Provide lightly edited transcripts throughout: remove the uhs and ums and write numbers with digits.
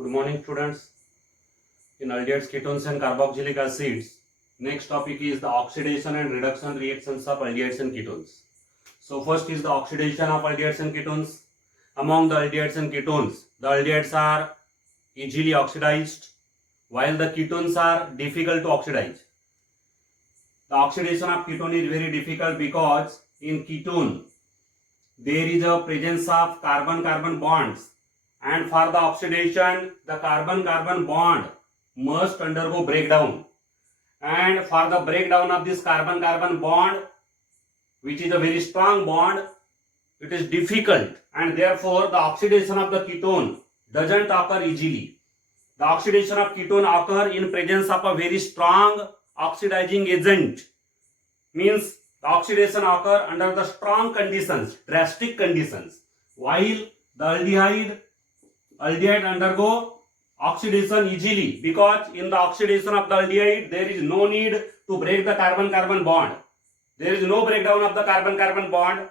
Good morning, students. In aldehydes, ketones, and carboxylic acids, next topic is the oxidation and reduction reactions of aldehydes and ketones. So, first is the oxidation of aldehydes and ketones. Among the aldehydes and ketones, the aldehydes are easily oxidized, while the ketones are difficult to oxidize. The oxidation of ketone is very difficult because in ketone there is a presence of carbon-carbon bonds, and for the oxidation the carbon-carbon bond must undergo breakdown, and for the breakdown of this carbon-carbon bond, which is a very strong bond, it is difficult, and therefore the oxidation of the ketone doesn't occur easily. The oxidation of ketone occur in presence of a very strong oxidizing agent, means the oxidation occur under the strong conditions, drastic conditions, while the aldehyde undergo oxidation easily, because in the oxidation of the aldehyde there is no need to break the carbon-carbon bond. There is no breakdown of the carbon-carbon bond,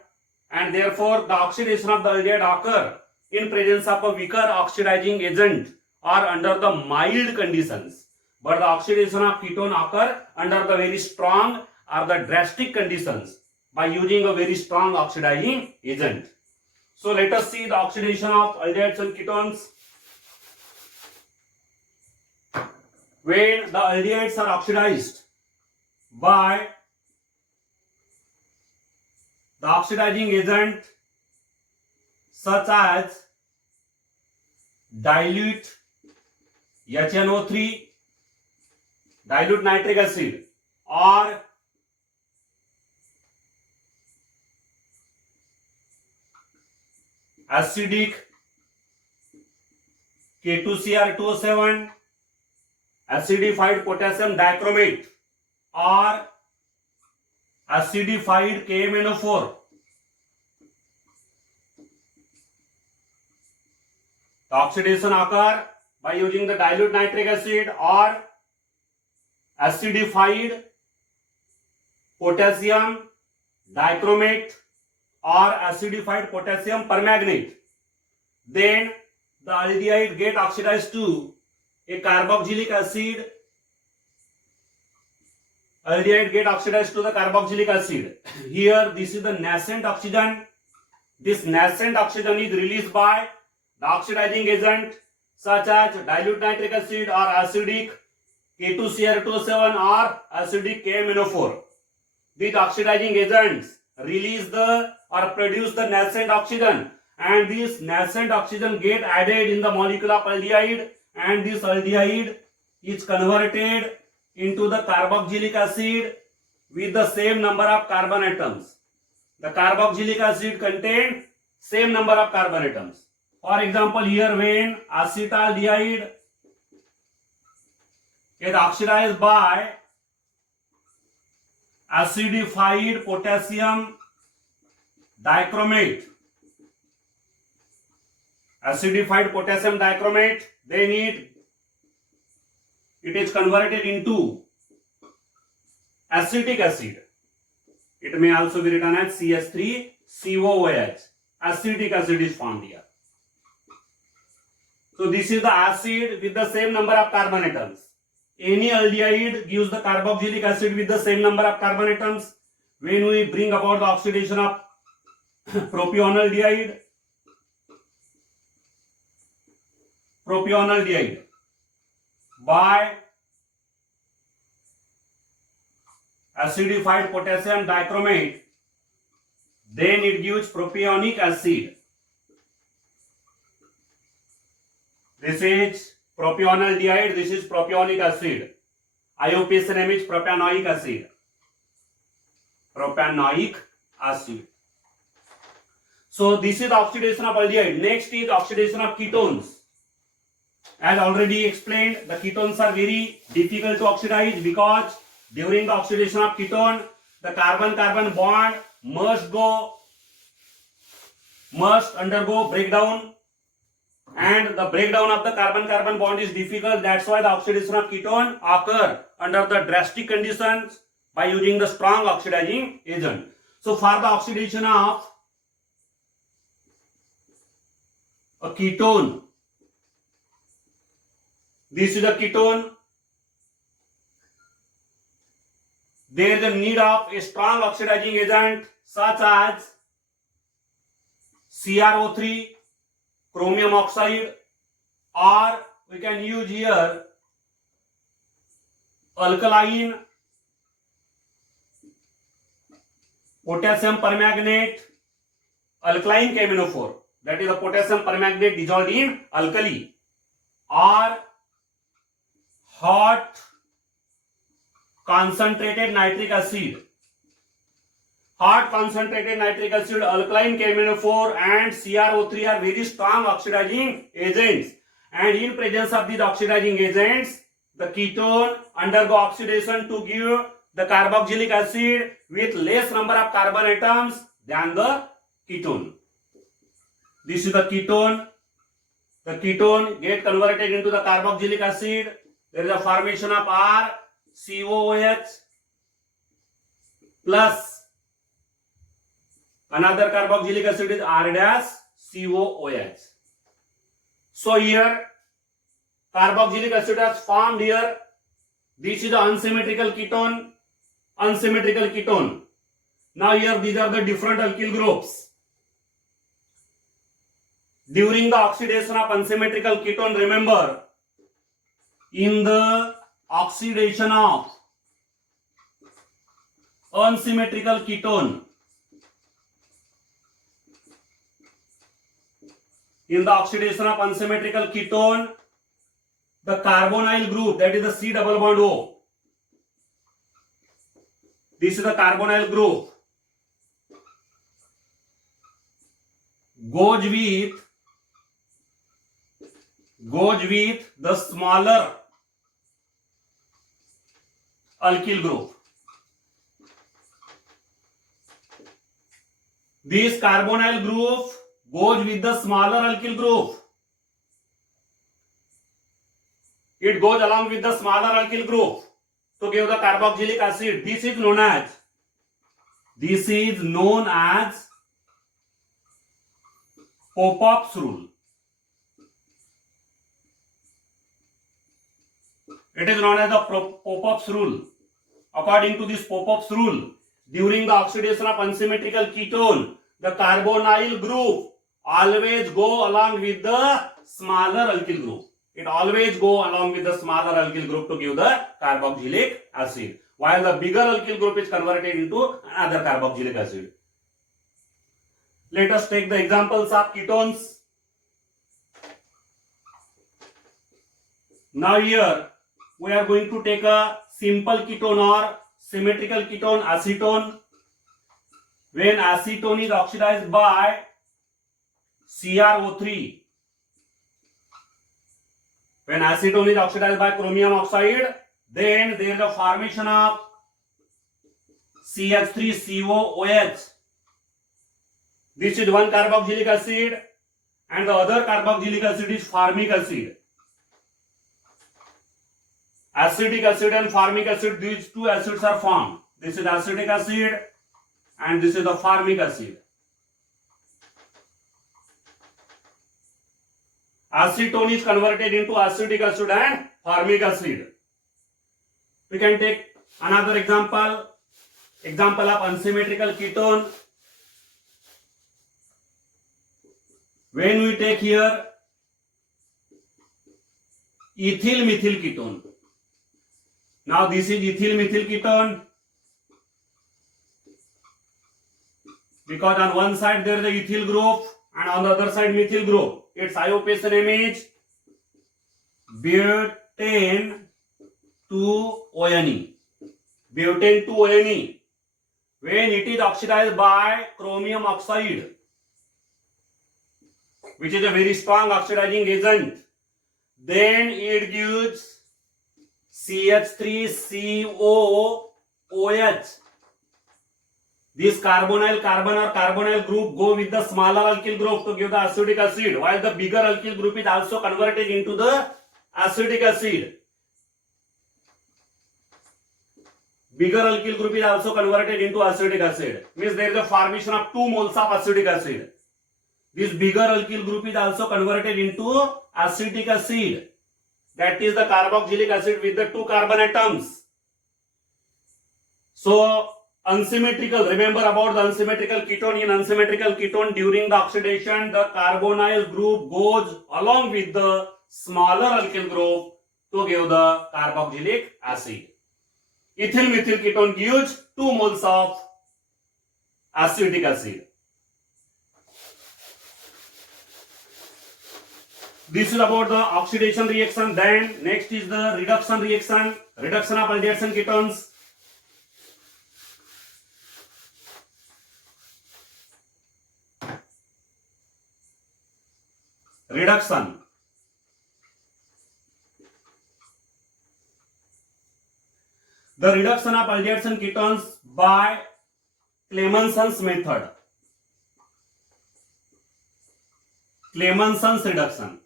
and therefore the oxidation of the aldehyde occur in presence of a weaker oxidizing agent or under the mild conditions. But the oxidation of ketone occur under the very strong or the drastic conditions by using a very strong oxidizing agent. So let us see the oxidation of aldehydes and ketones. When the aldehydes are oxidized by the oxidizing agent such as dilute HNO3, dilute nitric acid, or acidic K2Cr2O7, acidified potassium dichromate, or acidified KMNO4. The oxidation occur by using the dilute nitric acid or acidified potassium dichromate or acidified potassium permanganate. Then the aldehyde get oxidized to a carboxylic acid. Aldehyde get oxidized to the carboxylic acid. Here this is the nascent oxygen. This nascent oxygen is released by the oxidizing agent such as dilute nitric acid or acidic K2Cr2O7 or acidic KMNO4. These oxidizing agents release the or produce the nascent oxygen, and this nascent oxygen get added in the molecule of aldehyde, and this aldehyde is converted into the carboxylic acid with the same number of carbon atoms. The carboxylic acid contains same number of carbon atoms. For example, here when acetaldehyde is oxidized by acidified potassium dichromate, then it is converted into acetic acid. It may also be written as CH3COOH. Acetic acid is formed here. So this is the acid with the same number of carbon atoms. Any aldehyde gives the carboxylic acid with the same number of carbon atoms. When we bring about the oxidation of propionaldehyde by acidified potassium dichromate, then it gives propionic acid. This is propionaldehyde, this is propionic acid. IUPAC name is propionic acid. So this is the oxidation of aldehyde. Next is oxidation of ketones. As already explained, the ketones are very difficult to oxidize because during the oxidation of ketone, the carbon-carbon bond must undergo breakdown, and the breakdown of the carbon-carbon bond is difficult. That's why the oxidation of ketone occur under the drastic conditions by using the strong oxidizing agent. So for the oxidation of a ketone, This is a ketone. There is a need of a strong oxidizing agent such as CrO3, chromium oxide, or we can use here alkaline, potassium permanganate, alkaline KMnO4, that is the potassium permanganate dissolved in alkali, or hot concentrated nitric acid. Hot concentrated nitric acid, alkaline KMnO4 and CrO3 are very strong oxidizing agents, and in presence of these oxidizing agents, the ketone undergo oxidation to give the carboxylic acid with less number of carbon atoms than the ketone. This is the ketone. The ketone get converted into the carboxylic acid. There is a formation of RCOOH plus another carboxylic acid is R-COOH. So here carboxylic acid has formed here. This is the unsymmetrical ketone. Unsymmetrical ketone. Now here these are the different alkyl groups. During the oxidation of unsymmetrical ketone, remember, in the oxidation of unsymmetrical ketone, in the oxidation of unsymmetrical ketone, the carbonyl group, that is the C double bond O, this is the carbonyl group, goes with the smaller alkyl group. This carbonyl group goes with the smaller alkyl group. It goes along with the smaller alkyl group to give the carboxylic acid. This is known as Popov's rule. It is known as the Popov's rule. According to this Popov's rule, during the oxidation of unsymmetrical ketone, the carbonyl group always go along with the smaller alkyl group. It always go along with the smaller alkyl group to give the carboxylic acid, while the bigger alkyl group is converted into another carboxylic acid. Let us take the examples of ketones. Now here we are going to take a simple ketone or symmetrical ketone, acetone. When acetone is oxidized by CrO3, when acetone is oxidized by chromium oxide, then there is a formation of CH3COOH. This is one carboxylic acid, and the other carboxylic acid is formic acid. Acetic acid and formic acid, these two acids are formed. This is acetic acid and this is the formic acid. Acetone is converted into acetic acid and formic acid. We can take another example of unsymmetrical ketone. When we take here ethyl methyl ketone. Now this is ethyl methyl ketone, because on one side there is a ethyl group and on the other side methyl group. Its IUPAC name is butane 2-ONE. Butane 2-ONE. When it is oxidized by chromium oxide, which is a very strong oxidizing agent, then it gives CH3COOH. This carbonyl carbon or carbonyl group go with the smaller alkyl group to give the acetic acid, while the bigger alkyl group is also converted into the acetic acid. Bigger alkyl group is also converted into acetic acid. Means there is a formation of 2 moles of acetic acid. This bigger alkyl group is also converted into acetic acid. that is the carboxylic acid with the 2 carbon atoms. So unsymmetrical, remember about the unsymmetrical ketone. In unsymmetrical ketone, during the oxidation, the carbonyl group goes along with the smaller alkyl group to give the carboxylic acid. Ethyl methyl ketone gives 2 moles of acetic acid. This is about the oxidation reaction. Then next is the reduction reaction. Reduction of aldehydes and ketones. Reduction. The reduction of aldehydes and ketones by Clemenson's method. Clemenson's reduction.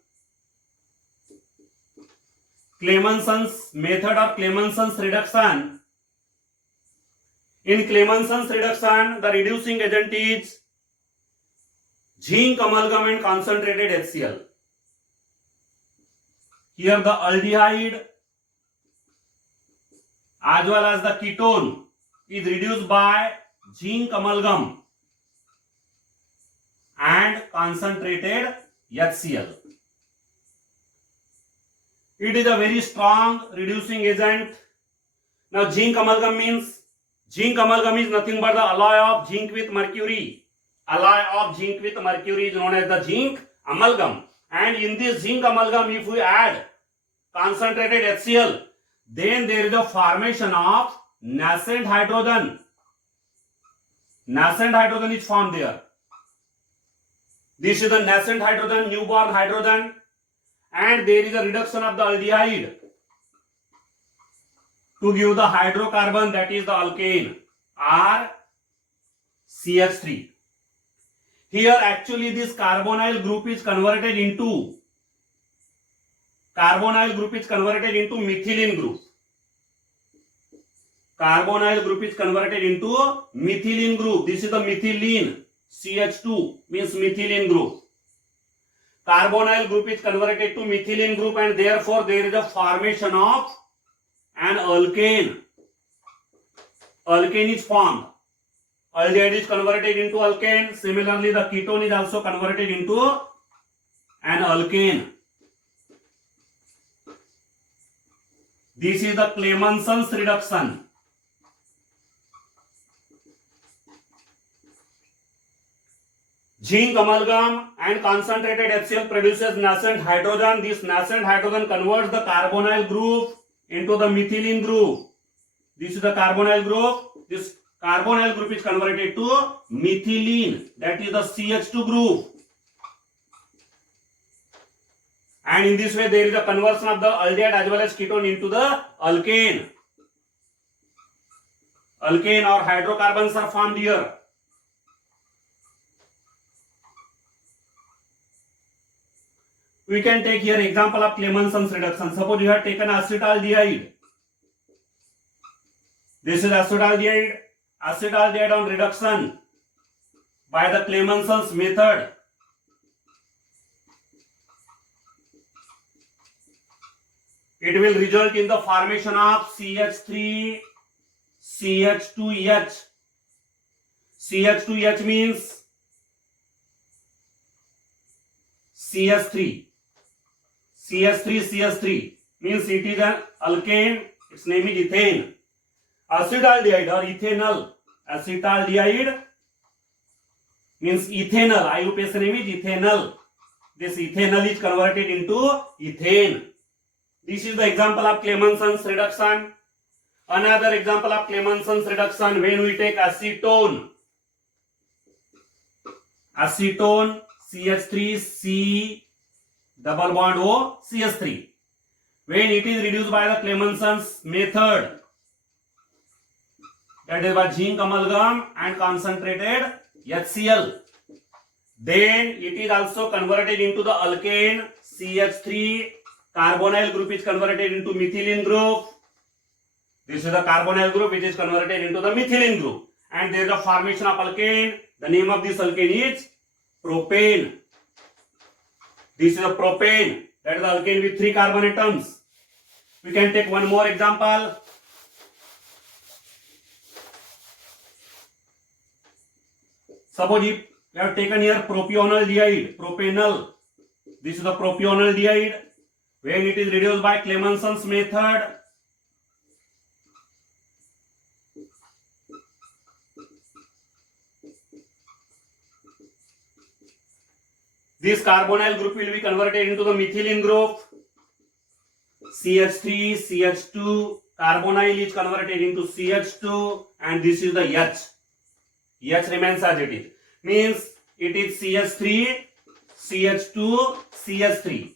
Clemenson's method or Clemenson's reduction. In Clemenson's reduction, the reducing agent is zinc amalgam and concentrated HCl. Here the aldehyde as well as the ketone is reduced by zinc amalgam and concentrated HCl. It is a very strong reducing agent. Now zinc amalgam means, zinc amalgam is nothing but the alloy of zinc with mercury. Alloy of zinc with mercury is known as the zinc amalgam. And in this zinc amalgam, if we add concentrated HCl, then there is a formation of nascent hydrogen. Nascent hydrogen is formed there. This is the nascent hydrogen, newborn hydrogen, and there is a reduction of the aldehyde to give the hydrocarbon, that is the alkane, or CH3. Here actually this carbonyl group is converted into methylene group. Carbonyl group is converted into methylene group. This is the methylene. CH2 means methylene group. Carbonyl group is converted to methylene group, and therefore there is a formation of an alkane. Alkane is formed. Aldehyde is converted into alkane. Similarly, the ketone is also converted into an alkane. This is the Clemenson's reduction. Zinc amalgam and concentrated HCl produces nascent hydrogen. This nascent hydrogen converts the carbonyl group into the methylene group. This is the carbonyl group. This carbonyl group is converted to methylene, that is the CH2 group. And in this way there is a conversion of the aldehyde as well as ketone into the alkane. Alkane or hydrocarbons are formed here. We can take here example of Clemenson's reduction. Suppose you have taken acetaldehyde. This is acetaldehyde. Acetaldehyde on reduction by the Clemenson's method. It will result in the formation of CH3, CH2H. CH2H means CH3. CH3 means it is an alkane. Its name is ethane. Acetaldehyde or ethanol. Acetaldehyde means ethanol. IUPAC name is ethanol. This ethanol is converted into ethane. This is the example of Clemenson's reduction. Another example of Clemenson's reduction, when we take acetone. Acetone, CH3, C double bond O, CH3. When it is reduced by the Clemenson's method, that is by zinc amalgam and concentrated HCl, then it is also converted into the alkane CH3. Carbonyl group is converted into methylene group. This is the carbonyl group which is converted into the methylene group. And there is a formation of alkane. The name of this alkane is propane. This is a propane. That is the alkane with 3 carbon atoms. We can take one more example. Suppose if we have taken here propanoldehyde, propanol. This is the propanoldehyde. When it is reduced by Clemenson's method, this carbonyl group will be converted into the methylene group. CH3, CH2, carbonyl is converted into CH2, and this is the H. H remains as it is. Means it is CH3, CH2, CH3.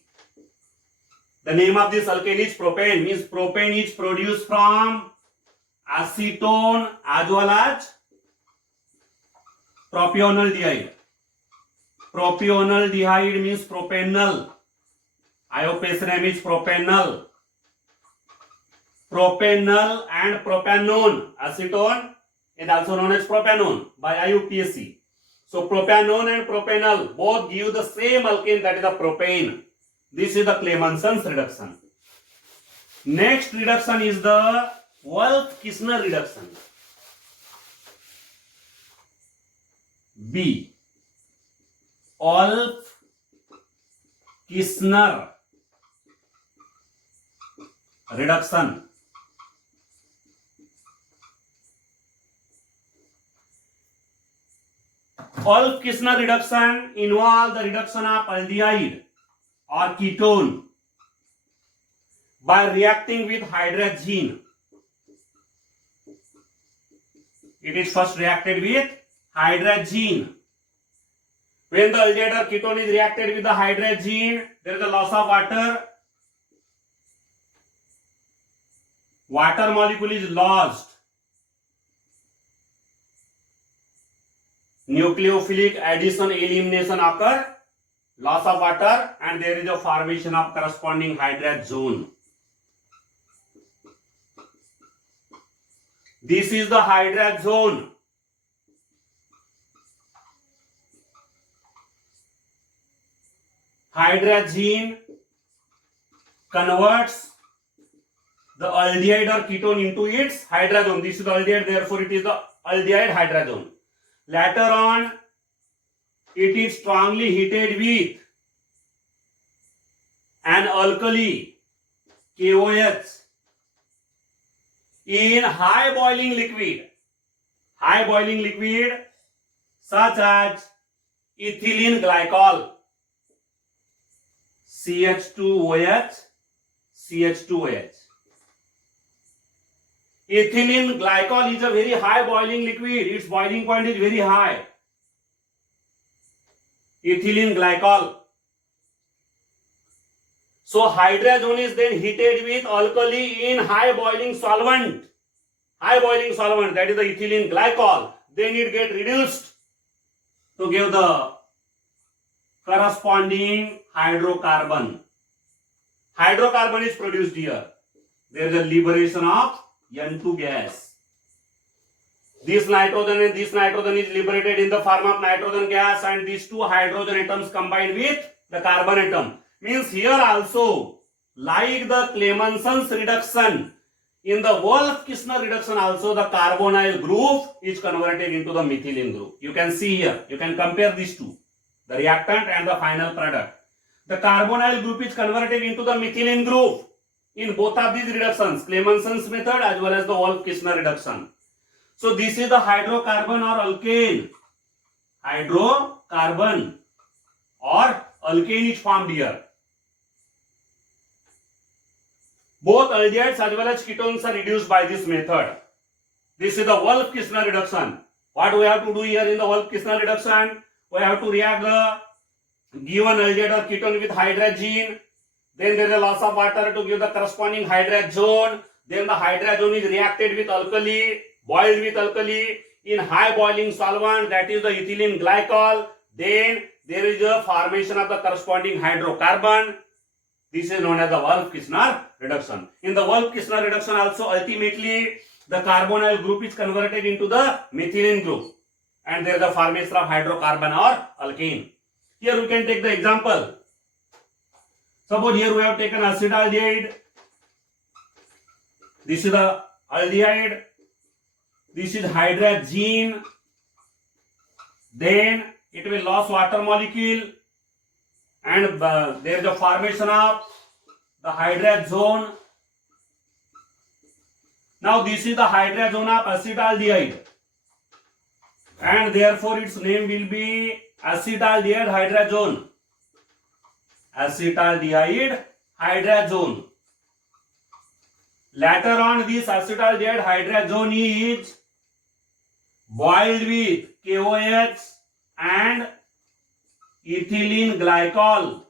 The name of this alkane is propane. Means propane is produced from acetone as well as propanoldehyde. Propanoldehyde means propanol. IUPAC name is propanol. Propanol and propanone. Acetone is also known as propanone by IUPAC. So propanone and propanol both give the same alkane, that is the propane. This is the Clemenson's reduction. Next reduction is the Wolff-Kishner reduction. B. Wolff-Kishner reduction. Wolff-Kishner reduction involves the reduction of aldehyde or ketone by reacting with hydrazine. It is first reacted with hydrazine. When the aldehyde or ketone is reacted with the hydrazine, there is a loss of water. Water molecule is lost. Nucleophilic addition, elimination occur. Loss of water, and there is a formation of corresponding hydrazone. This is the hydrazone. Hydrazine converts the aldehyde or ketone into its hydrazone. This is the aldehyde, therefore it is the aldehyde hydrazone. Later on, it is strongly heated with an alkali, KOH, in high boiling liquid such as ethylene glycol, CH2OH, CH2OH. Ethylene glycol is a very high boiling liquid. Its boiling point is very high. Ethylene glycol. So hydrazone is then heated with alkali in high boiling solvent. High boiling solvent, that is the ethylene glycol. Then it gets reduced to give the corresponding hydrocarbon. Hydrocarbon is produced here. There is a liberation of N2 gas. This nitrogen and this nitrogen is liberated in the form of nitrogen gas, and these two hydrogen atoms combined with the carbon atom. Means here also, like the Clemenson's reduction, in the Wolff-Kishner reduction also the carbonyl group is converted into the methylene group. You can see here, you can compare these two, the reactant and the final product. The carbonyl group is converted into the methylene group in both of these reductions, Clemenson's method as well as the Wolff-Kishner reduction. So this is the hydrocarbon or alkane. Hydrocarbon or alkane is formed here. Both aldehydes as well as ketones are reduced by this method. This is the Wolff-Kishner reduction. What we have to do here in the Wolff-Kishner reduction? We have to react the given aldehyde or ketone with hydrazine. Then there is a loss of water to give the corresponding hydrazone. Then the hydrazone is reacted with alkali, boiled with alkali in high boiling solvent, that is the ethylene glycol. Then there is a formation of the corresponding hydrocarbon. This is known as the Wolff-Kishner reduction. In the Wolff-Kishner reduction also, ultimately the carbonyl group is converted into the methylene group, and there is a formation of hydrocarbon or alkane. Here we can take the example. Suppose here we have taken acetaldehyde This is the aldehyde. This is hydrazine. Then it will lose water molecule, and there is a formation of the hydrazone. Now this is the hydrazone of acetaldehyde, and therefore its name will be acetaldehyde hydrazone. Acetaldehyde hydrazone. Later on, this acetaldehyde hydrazone is boiled with KOH and ethylene glycol.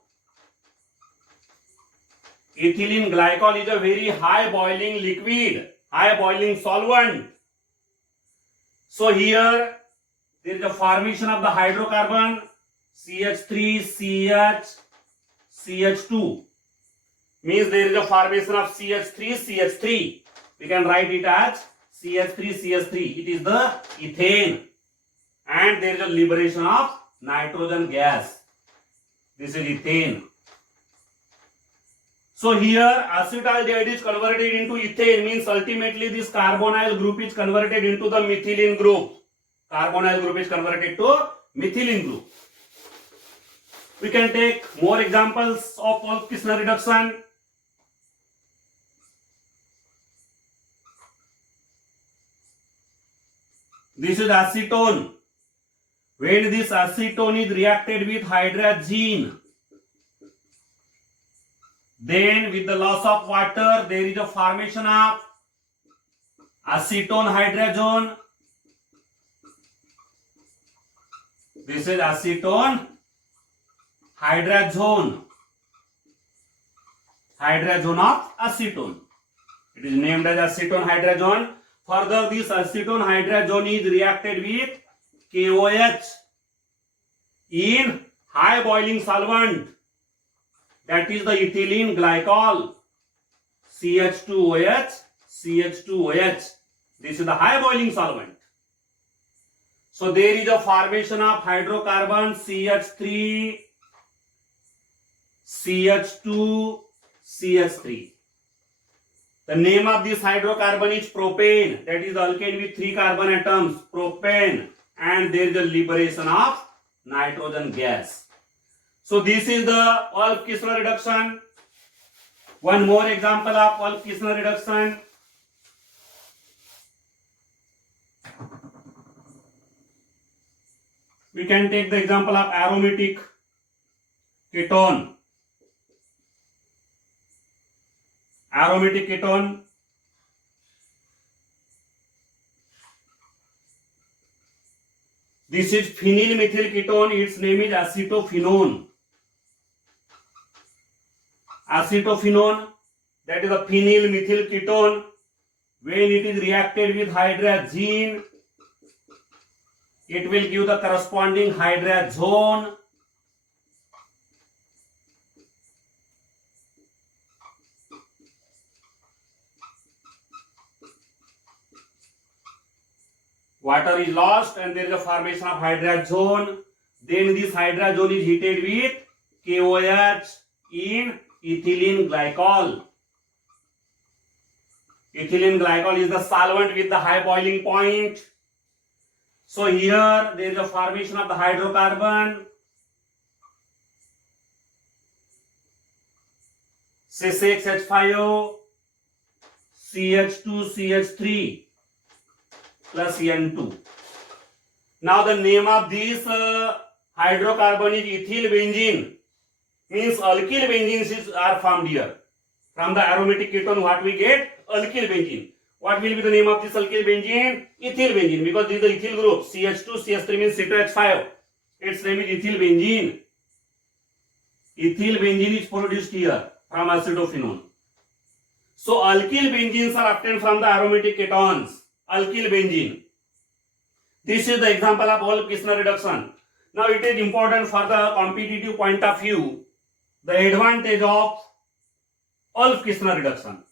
Ethylene glycol is a very high boiling liquid, high boiling solvent. So here there is a formation of the hydrocarbon CH3 CH2. Means there is a formation of CH3. We can write it as CH3. It is the ethane, and there is a liberation of nitrogen gas. This is ethane. So here acetaldehyde is converted into ethane, means ultimately this carbonyl group is converted into the methylene group. Carbonyl group is converted to methylene group. We can take more examples of Wolff-Kishner reduction. This is acetone. When this acetone is reacted with hydrazine, then with the loss of water, there is a formation of acetone hydrazone. This is acetone hydrazone. Hydrazone of acetone. It is named as acetone hydrazone. Further, this acetone hydrazone is reacted with KOH in high boiling solvent, that is the ethylene glycol, CH2OH. This is the high boiling solvent. So there is a formation of hydrocarbon CH3, CH2, CH3. The name of this hydrocarbon is propane, that is the alkane with 3 carbon atoms, propane, and there is a liberation of nitrogen gas. So this is the Wolff-Kishner reduction. One more example of Wolff-Kishner reduction. We can take the example of aromatic ketone. Aromatic ketone. This is phenylmethyl ketone. Its name is acetophenone. Acetophenone, that is a phenylmethyl ketone. When it is reacted with hydrazine, it will give the corresponding hydrazone. Water is lost and there is a formation of hydrazone. Then this hydrazone is heated with KOH in ethylene glycol. Ethylene glycol is the solvent with the high boiling point. So here there is a formation of the hydrocarbon C6H5O, CH2, CH3 plus N2. Now the name of this hydrocarbon is ethyl benzene. Means alkyl benzenes are formed here. From the aromatic ketone, what we get? Alkyl benzene. What will be the name of this alkyl benzene? Ethyl benzene, because this is the ethyl group. CH2, CH3 means C2H5. Its name is ethyl benzene. Ethyl benzene is produced here from acetophenone. So alkyl benzenes are obtained from the aromatic ketones. Alkyl benzene. This is the example of Wolff-Kishner reduction. Now it is important for the competitive point of view, the advantage of Wolff-Kishner reduction.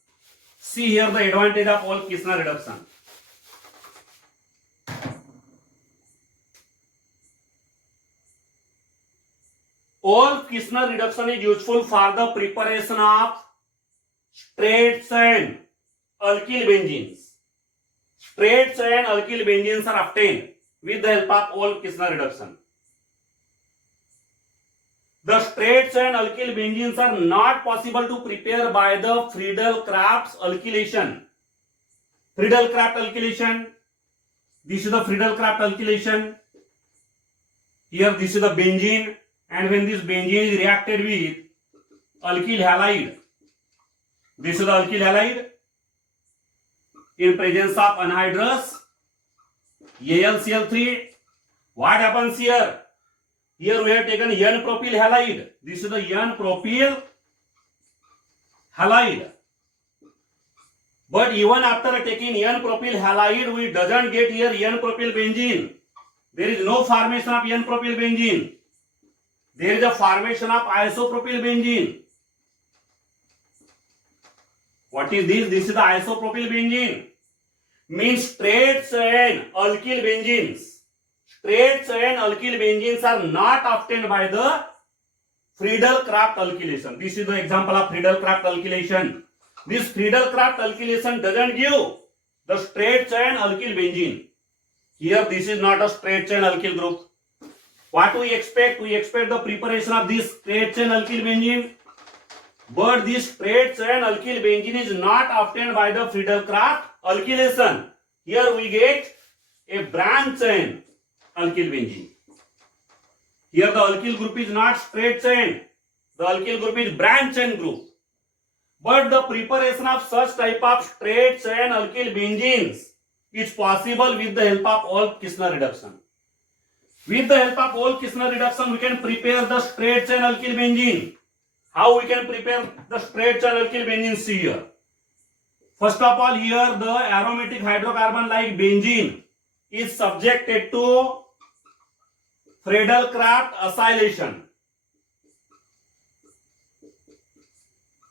See here the advantage of Wolff-Kishner reduction. Wolff-Kishner reduction is useful for the preparation of straight sand alkyl benzenes. Straight chain alkyl benzenes are obtained with the help of Wolff-Kishner reduction. The straight chain alkyl benzenes are not possible to prepare by the Friedel-Crafts alkylation. Friedel-Crafts alkylation. This is the Friedel-Crafts alkylation. Here this is the benzene, and when this benzene is reacted with alkyl halide, this is the alkyl halide in presence of anhydrous AlCl3. What happens here? Here we have taken N-propyl halide. This is the N-propyl halide. But even after taking N-propyl halide, we doesn't get here N-propyl benzene. There is no formation of N-propyl benzene. There is a formation of isopropyl benzene. What is this? This is the isopropyl benzene. Means straight chain alkyl benzenes. Straight chain alkyl benzenes are not obtained by the Friedel-Crafts alkylation. This is the example of Friedel-Crafts alkylation. This Friedel-Crafts alkylation doesn't give the straight chain alkyl benzene. Here this is not a straight chain alkyl group. What we expect? We expect the preparation of this straight chain alkyl benzene. But this straight chain alkyl benzene is not obtained by the Friedel-Crafts alkylation. Here we get a branch chain alkyl benzene. Here the alkyl group is not straight chain. The alkyl group is branch chain group. But the preparation of such type of straight chain alkyl benzenes is possible with the help of Wolff-Kishner reduction. With the help of Wolff-Kishner reduction, we can prepare the straight chain alkyl benzene. How we can prepare the straight chain alkyl benzene? See here. First of all, here the aromatic hydrocarbon like benzene is subjected to Friedel-Crafts acylation.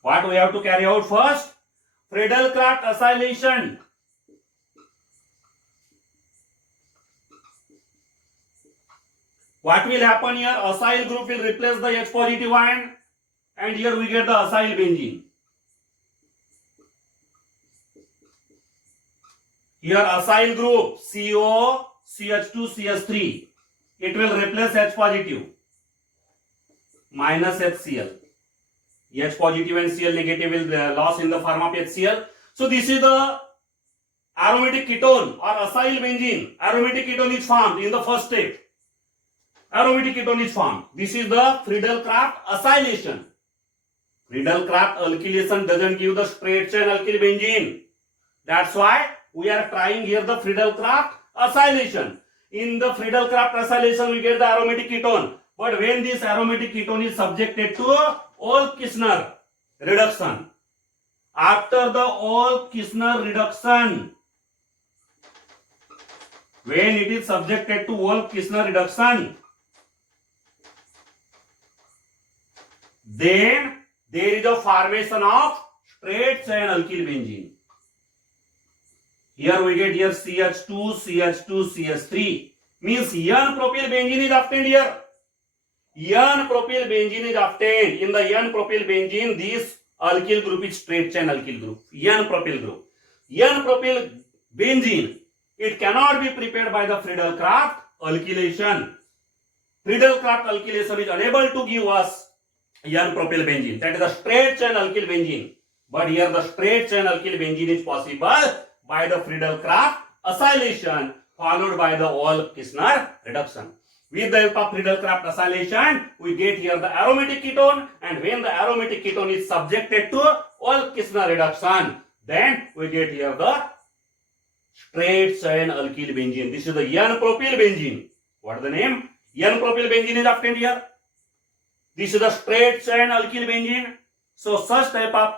What we have to carry out first? Friedel-Crafts acylation. What will happen here? Acyl group will replace the H positive ion, and here we get the acyl benzene. Here acyl group CO, CH2, CH3. It will replace H positive minus HCl. H positive and Cl negative will loss in the form of HCl. So this is the aromatic ketone or acyl benzene. Aromatic ketone is formed in the first step. Aromatic ketone is formed. This is the Friedel-Crafts acylation. Friedel-Crafts alkylation doesn't give the straight chain alkyl benzene. That's why we are trying here the Friedel-Crafts acylation. In the Friedel-Crafts acylation, we get the aromatic ketone. But when this aromatic ketone is subjected to Wolff-Kishner reduction, after the Wolff-Kishner reduction, when it is subjected to Wolff-Kishner reduction, then there is a formation of straight chain alkyl benzene. Here we get here CH2, CH2, CH3. Means N-propyl benzene is obtained here. N-propyl benzene is obtained. In the N-propyl benzene, this alkyl group is straight chain alkyl group. N-propyl group. N-propyl benzene, it cannot be prepared by the Friedel-Crafts alkylation. Friedel-Crafts alkylation is unable to give us N-propyl benzene. That is the straight chain alkyl benzene. But here the straight chain alkyl benzene is possible by the Friedel-Crafts acylation followed by the Wolff-Kishner reduction. With the help of Friedel-Crafts acylation, we get here the aromatic ketone, and when the aromatic ketone is subjected to Wolff-Kishner reduction, then we get here the straight chain alkyl benzene. This is the N-propyl benzene. What is the name? N-propyl benzene is obtained here. This is the straight chain alkyl benzene. So such type of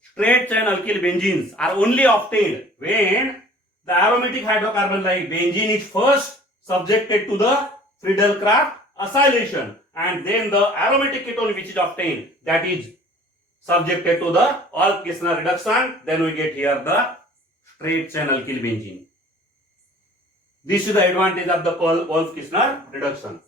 straight chain alkyl benzenes are only obtained when the aromatic hydrocarbon like benzene is first subjected to the Friedel-Crafts acylation, and then the aromatic ketone which is obtained, that is subjected to the Wolff-Kishner reduction, then we get here the straight chain alkyl benzene. This is the advantage of the Wolff-Kishner reduction.